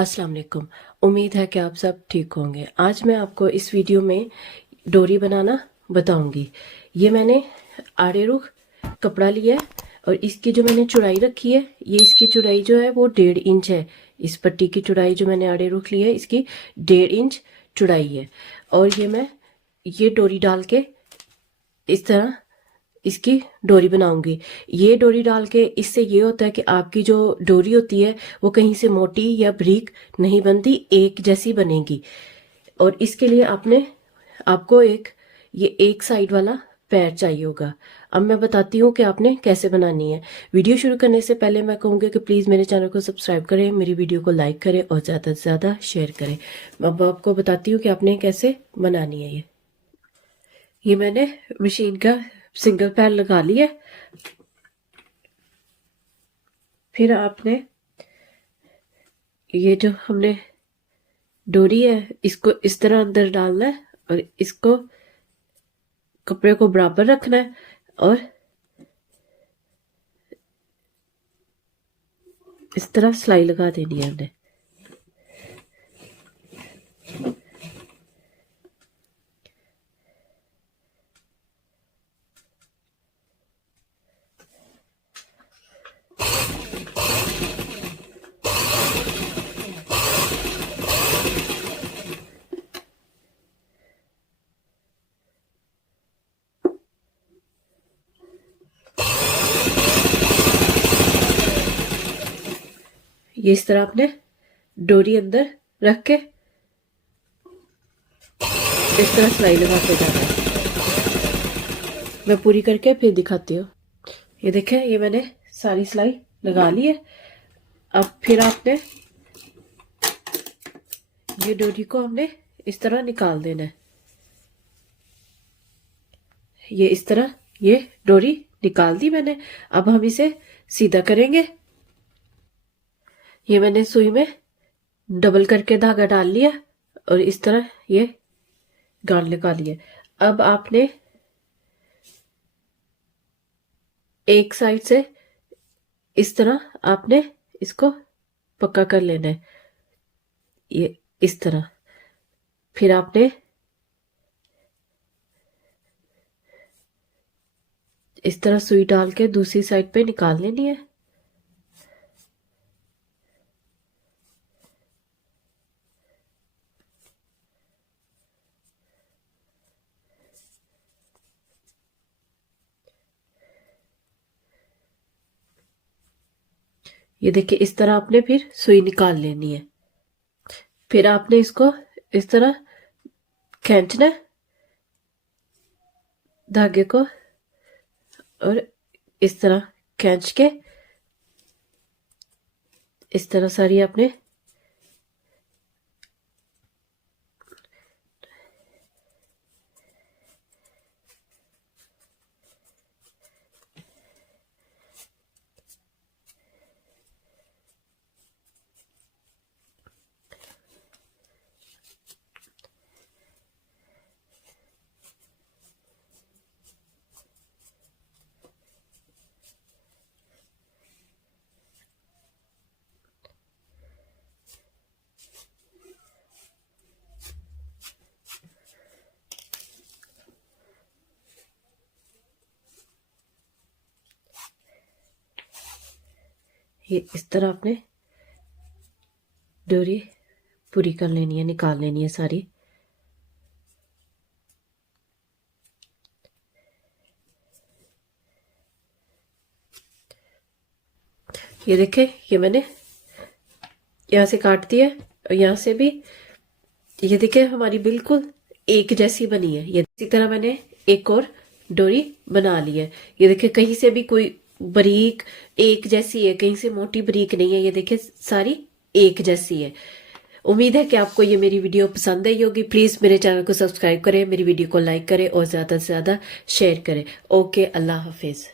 अस्सलाम वालेकुम। उम्मीद है कि आप सब ठीक होंगे। आज मैं आपको इस वीडियो में डोरी बनाना बताऊंगी। ये मैंने आड़े रुख कपड़ा लिया है और इसकी जो मैंने चौड़ाई रखी है, ये इसकी चौड़ाई जो है वो 1.5 इंच है। इस पट्टी की चौड़ाई जो मैंने आड़े रुख ली है इसकी 1.5 इंच चौड़ाई है। और ये मैं ये डोरी डाल के इस तरह इसकी डोरी बनाऊंगी। ये डोरी डाल के इससे ये होता है कि आपकी जो डोरी होती है वो कहीं से मोटी या बारीक नहीं बनती, एक जैसी बनेगी। और इसके लिए आपको ये एक साइड वाला पैर चाहिए होगा। अब मैं बताती हूँ कि आपने कैसे बनानी है। वीडियो शुरू करने से पहले मैं कहूँगी कि प्लीज़ मेरे चैनल को सब्सक्राइब करें, मेरी वीडियो को लाइक करें और ज़्यादा से ज़्यादा शेयर करें। अब आपको बताती हूँ कि आपने कैसे बनानी है। ये मैंने मशीन का सिंगल पैर लगा लिया। फिर आपने ये जो हमने डोरी है इसको इस तरह अंदर डालना है और इसको कपड़े को बराबर रखना है और इस तरह सिलाई लगा देनी है हमने। ये इस तरह आपने डोरी अंदर रख के इस तरह सिलाई लगाते जाना है। मैं पूरी करके फिर दिखाती हूँ। ये देखें, ये मैंने सारी सिलाई लगा ली है। अब फिर आपने ये डोरी को हमने इस तरह निकाल देना है। ये इस तरह ये डोरी निकाल दी मैंने। अब हम इसे सीधा करेंगे। ये मैंने सुई में डबल करके धागा डाल लिया और इस तरह ये गांठ लगा लिया। अब आपने एक साइड से इस तरह आपने इसको पक्का कर लेना है, ये इस तरह। फिर आपने इस तरह सुई डाल के दूसरी साइड पे निकाल लेनी है। ये देखिए, इस तरह आपने फिर सुई निकाल लेनी है। फिर आपने इसको इस तरह खींचना है धागे को और इस तरह खींच के इस तरह सारी आपने ये इस तरह आपने डोरी पूरी कर लेनी है, निकाल लेनी है सारी। ये देखें, ये मैंने यहाँ से काट दिया और यहाँ से भी। ये देखें, हमारी बिल्कुल एक जैसी बनी है। ये इसी तरह मैंने एक और डोरी बना ली है। ये देखें, कहीं से भी कोई बारीक एक जैसी है, कहीं से मोटी बारीक नहीं है। ये देखें, सारी एक जैसी है। उम्मीद है कि आपको ये मेरी वीडियो पसंद आई होगी। प्लीज़ मेरे चैनल को सब्सक्राइब करें, मेरी वीडियो को लाइक करें और ज़्यादा से ज़्यादा शेयर करें। ओके, अल्लाह हाफिज़।